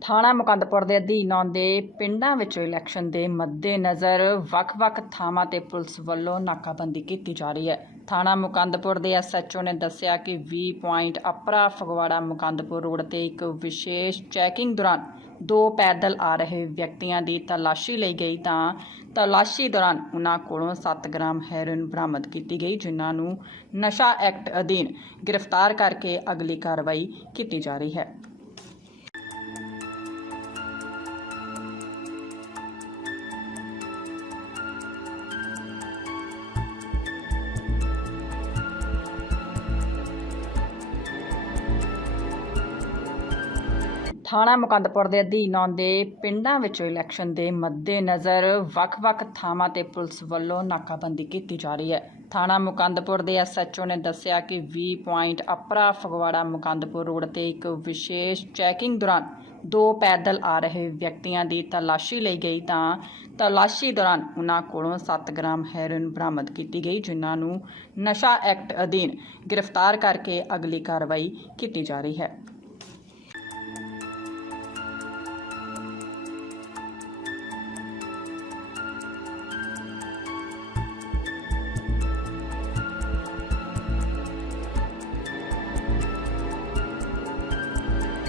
ਥਾਣਾ ਮੁਕੰਦਪੁਰ ਦੇ ਅਧੀਨ ਆਉਂਦੇ ਪਿੰਡਾਂ ਵਿੱਚ ਇਲੈਕਸ਼ਨ ਦੇ ਮੱਦੇਨਜ਼ਰ ਵੱਖ-ਵੱਖ ਥਾਵਾਂ ਤੇ ਪੁਲਿਸ ਵੱਲੋਂ ਨਾਕਾਬੰਦੀ ਕੀਤੀ ਜਾ ਰਹੀ ਹੈ। ਥਾਣਾ ਮੁਕੰਦਪੁਰ ਦੇ ਐਸਐਚਓ ਨੇ ਦੱਸਿਆ ਕਿ 20 ਪੁਆਇੰਟ ਅਪਰਾ ਫਗਵਾੜਾ ਮੁਕੰਦਪੁਰ ਰੋਡ ਤੇ ਇੱਕ ਵਿਸ਼ੇਸ਼ ਚੈਕਿੰਗ ਦੌਰਾਨ ਦੋ ਪੈਦਲ ਆ ਰਹੇ ਵਿਅਕਤੀਆਂ ਦੀ ਤਲਾਸ਼ੀ ਲਈ ਗਈ ਤਾਂ ਤਲਾਸ਼ੀ ਦੌਰਾਨ ਉਹਨਾਂ ਕੋਲੋਂ 7 ਗ੍ਰਾਮ ਹੈਰੋਇਨ ਬਰਾਮਦ ਕੀਤੀ ਗਈ, ਜਿਨ੍ਹਾਂ ਨੂੰ ਨਸ਼ਾ ਐਕਟ ਅਧੀਨ ਗ੍ਰਿਫਤਾਰ ਕਰਕੇ ਅਗਲੀ ਕਾਰਵਾਈ ਕੀਤੀ ਜਾ ਰਹੀ ਹੈ। ਥਾਣਾ ਮੁਕੰਦਪੁਰ ਦੇ ਅਧੀਨ ਆਉਂਦੇ ਪਿੰਡਾਂ ਵਿੱਚ ਇਲੈਕਸ਼ਨ ਦੇ ਮੱਦੇਨਜ਼ਰ ਵੱਖ-ਵੱਖ ਥਾਵਾਂ ਤੇ ਪੁਲਿਸ ਵੱਲੋਂ ਨਾਕਾਬੰਦੀ ਕੀਤੀ ਜਾ ਰਹੀ ਹੈ। ਥਾਣਾ ਮੁਕੰਦਪੁਰ ਦੇ ਐਸਐਚਓ ਨੇ ਦੱਸਿਆ ਕਿ 20 ਪੁਆਇੰਟ ਅਪਰਾ ਫਗਵਾੜਾ ਮੁਕੰਦਪੁਰ ਰੋਡ ਤੇ ਇੱਕ ਵਿਸ਼ੇਸ਼ ਚੈਕਿੰਗ ਦੌਰਾਨ ਦੋ ਪੈਦਲ ਆ ਰਹੇ ਵਿਅਕਤੀਆਂ ਦੀ ਤਲਾਸ਼ੀ ਲਈ ਗਈ ਤਾਂ ਤਲਾਸ਼ੀ ਦੌਰਾਨ ਉਹਨਾਂ ਕੋਲੋਂ 7 ਗ੍ਰਾਮ ਹੈਰੋਇਨ ਬਰਾਮਦ ਕੀਤੀ ਗਈ, ਜਿਨ੍ਹਾਂ ਨੂੰ ਨਸ਼ਾ ਐਕਟ ਅਧੀਨ ਗ੍ਰਿਫਤਾਰ ਕਰਕੇ ਅਗਲੀ ਕਾਰਵਾਈ ਕੀਤੀ ਜਾ ਰਹੀ ਹੈ।